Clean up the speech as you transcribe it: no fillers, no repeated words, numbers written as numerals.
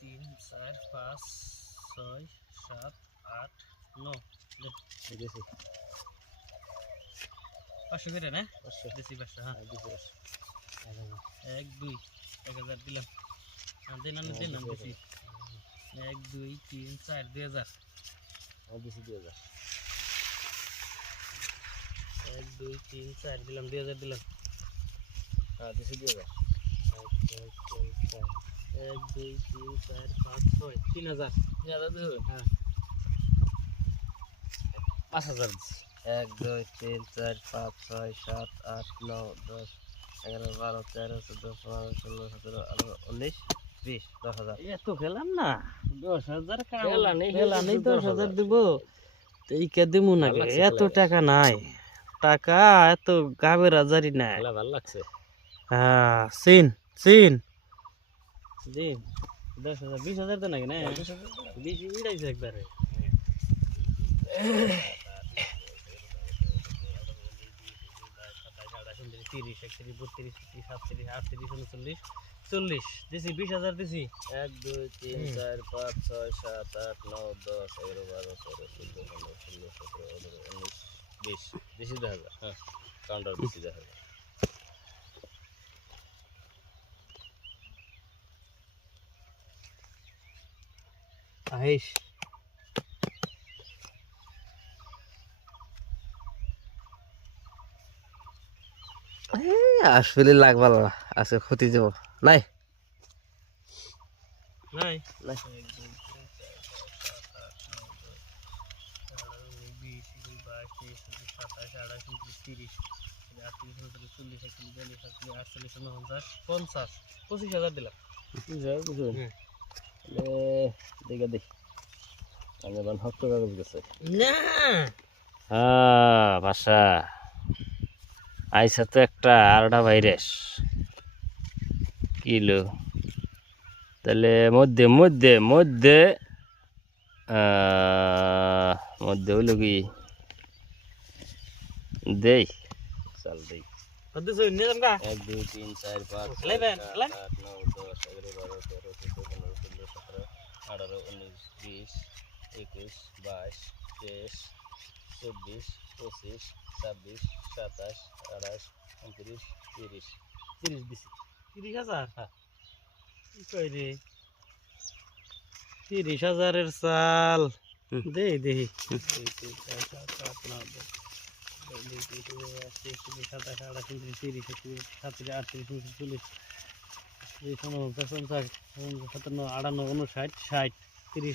তিন চার পাঁচ ছয় সাত আট নয়। দিছি 500 করে না? 500 দিছি 500। হ্যাঁ দিছি 1 2 1000 দিলাম। দেন দিছি 1 2 3 4 2000। দিছি 2000 1 2 3 4 দিলাম 2000 দিলাম। দিছি 2000 1 2 3 4 5 6 3000। 3000 দিছি হ্যাঁ 5000 দিছি 1 2 3 4 5 6 7 8 9 10 11 12 13 14 15 16 17 18 19 20 10000 এত খেলাম না 10,000 খেলা নেই, খেলা নেই কিন্তু 10,000 10,000 দিব। তো এই কে দিমু না ভাল লাগছে এত খেলা। টাকা নাই, টাকা এত গাবের হাজারি নাই। খেলা ভালো লাগছে হ্যাঁ সিন সিন জি 10,000 20,000 তো নাকি না? 20 উড়াইছে একবারে। 30 31 32 33 37 38 39 40 দিছি 20,000 দিছি। 1 2 3 4 5 6 7 8 9 10 11 12 13 14 15 16 17 18 19 20 দিছি 2000 হ্যাঁ কাউন্টার দিছি 2000 আইস আসলে লাগবা না আজকে ক্ষতি যাব নাই নাই নাই 1 2 3 4 5 7 8 9 10 11 12 13 14 15 16 17 18 19 20 21 28 29 30 31 32 33 34 35 36 37 38 39 50 25,000 দিলাম। দেখে দেখ আমি বান হক্ত কাগজ গেছে না ভাষা আইসা তো একটা আরোটা ভাইরাস কিলো তাহলে মধ্যে মধ্যে মধ্যে মধ্যে হইল কি দেই চাল দেই কত সই নিয়ে যাম কা 1 2 3 4 5 খেলাইবেন 7 খেলাই 8 9 10 11 12 13 14 15 16 17 18 19 20 21 22 23 24 25 26 27 28 29 30 30 দিছি 30,000 হ্যাঁ কি কই রে 30,000 এর চাল দে দেখি 2 3 4 5 7 8 9 10 11 12 13 14 15 16 17 18 19 20 21 22 23 24 25 26 27 28 29 30